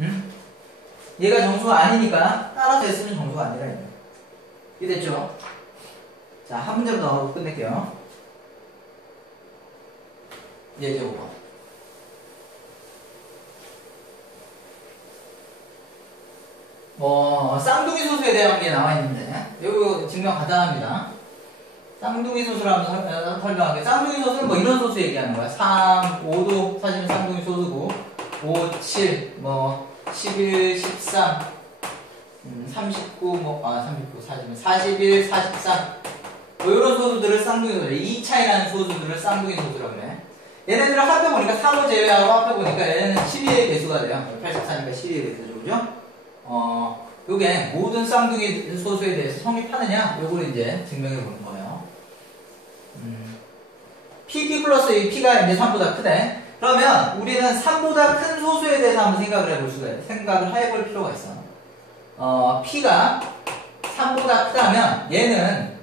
응? 얘가 정수가 아니니까 따라서 S는 정수가 아니라 이거. 이해됐죠? 자, 한 문제로 더 하고 끝낼게요. 예제 5번. 뭐, 쌍둥이 소수에 대한 게 나와 있는데, 이거 증명 간단합니다. 쌍둥이 소수를 한번 설- 어, 설명할게요. 쌍둥이 소수는 뭐 이런 소수 얘기하는 거야. 3, 5도 사실은 쌍둥이 소수고, 5, 7, 뭐, 11, 13, 음, 39, 뭐, 아, 39, 40, 41, 43. 뭐 이런 소수들을 쌍둥이 소수, 2차이라는 소수들을 쌍둥이 소수라고 그래. 얘네들을 합해보니까 3을 제외하고 합해보니까 얘네는 12의 개수가 돼요. 84니까 12의 개수죠, 그죠? 어, 요게 모든 쌍둥이 소수에 대해서 성립하느냐? 요거를 이제 증명해 보는 거예요. 음, PP 플러스 이 P가 이제 3보다 크대. 그러면 우리는 3보다 큰 소수에 대해서 한번 생각을 해볼 수가 있어. 생각을 해볼 필요가 있어. 어, P가 3보다 크다면 얘는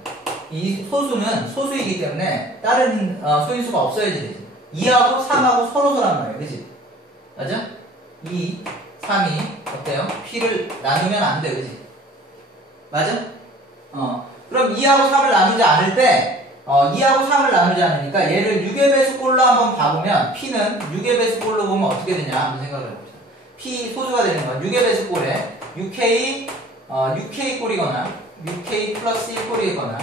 이 소수는 소수이기 때문에 다른 어, 소인수가 없어야지 되지. 2하고 3하고 서로 서란 말이야. 그지? 맞아? 2, 3이 어때요? P를 나누면 안 돼. 그지? 맞아? 어. 그럼 2하고 3을 나누지 않을 때, 어, 2하고 3을 나누지 않으니까 얘를 6의 배수꼴로 한번 봐보면 P는 6의 배수꼴로 보면 어떻게 되냐 한번 생각을 해봅시다. P 소수가 되는 건 6의 배수꼴에 6K, 어, 6K 꼴이거나 6K 플러스 1 꼴이거나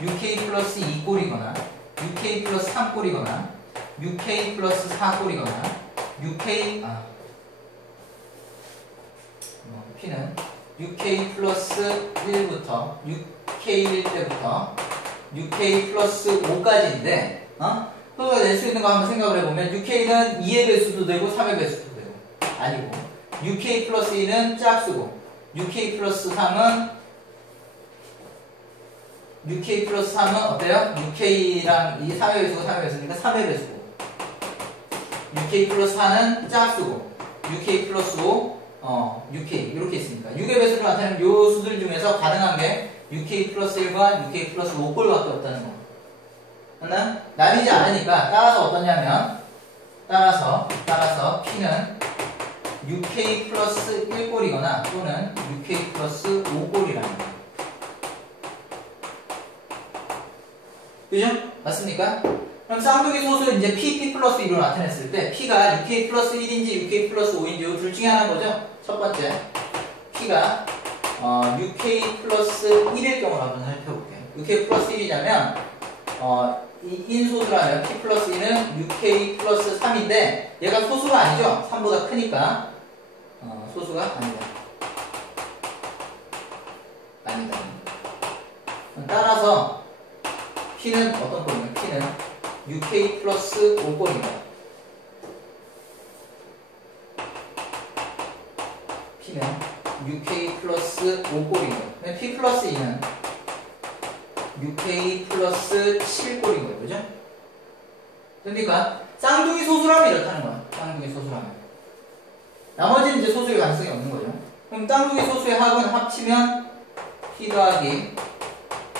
6K 플러스 2 꼴이거나 6K 플러스 3 꼴이거나 6K 플러스 4 꼴이거나 6K 아 어, P는 6K 플러스 1부터 6K일 때부터 6K 플러스 5까지인데 어? 소수가 낼수 있는 거 한번 생각을 해보면 6K는 2의 배수도 되고 3의 배수도 되고 아니고 6K 플러스 2는 짝수고 6K 플러스 3은 6K 플러스 3은 어때요? 6K랑 이 3의 배수고 3의 배수니까 3의 배수고 6K 플러스 4는 짝수고 6K 플러스 5 어, 6K 이렇게 있으니까 6의 배수를 나타내는 요 수들 중에서 가능한 게 6K 플러스 1과 6K 플러스 5꼴밖에 없다는 거 하나 나뉘지 않으니까 따라서 어떠냐면 따라서 따라서 P는 6K 플러스 1꼴이거나 또는 6K 플러스 5꼴이라는 거 그죠? 맞습니까? 그럼 쌍둥이 소수는 이제 P, P 플러스 2로 나타냈을 때 P가 6K 플러스 1인지 6K 플러스 5인지 이둘 중에 하나인 거죠? 첫 번째 P가 어, 6K 플러스 1일 경우를 한번 살펴볼게요 6K 플러스 1이냐면 어, 이 인소수라면 P 플러스 2는 6K 플러스 3인데 얘가 소수가 아니죠? 3보다 크니까 어, 소수가 아니다 아니다 따라서 P는 어떤 꼴이냐? P는 6K 플러스 5꼴입니다. P는 6K 플러스 5꼴이고요. P 플러스 2는 6K 플러스 7꼴인 거예요. 그죠? 그러니까 쌍둥이 소수라면 이렇다는 거야. 쌍둥이 소수라면. 나머지는 이제 소수의 가능성이 없는 거죠. 그럼 쌍둥이 소수의 합은 합치면 P 더하기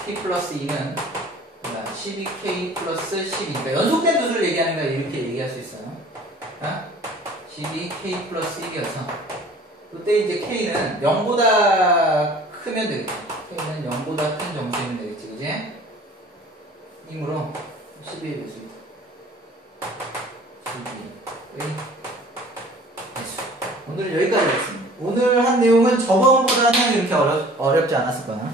P 플러스 2는 12K 플러스 12. 그러니까 연속된 두수를 얘기하는 거야. 이렇게 얘기할 수 있어요. 어? 12K 플러스 1이어서. 그때 이제 K는 0보다 크면 되겠죠. K는 0보다 큰 정수이면 되겠지. 그지? 이므로 12의 배수이다. 12의 배수. 오늘은 여기까지 하겠습니다. 오늘 한 내용은 저번보다는 이렇게 어렵, 어렵지 않았을 거야.